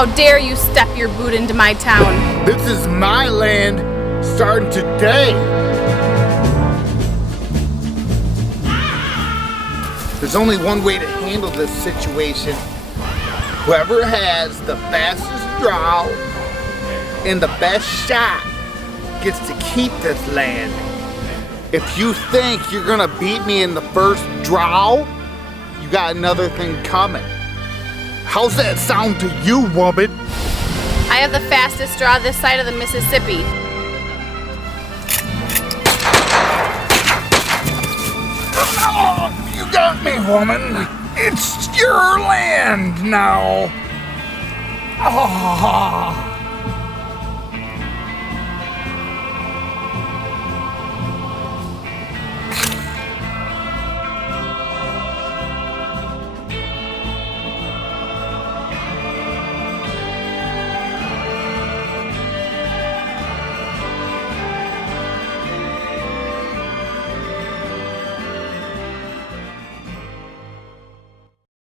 How dare you step your boot into my town? This is my land, starting today. There's only one way to handle this situation. Whoever has the fastest draw and the best shot gets to keep this land. If you think you're gonna beat me in the first draw, you got another thing coming. How's that sound to you, woman? I have the fastest draw this side of the Mississippi. Oh, you got me, woman. It's your land now. Oh.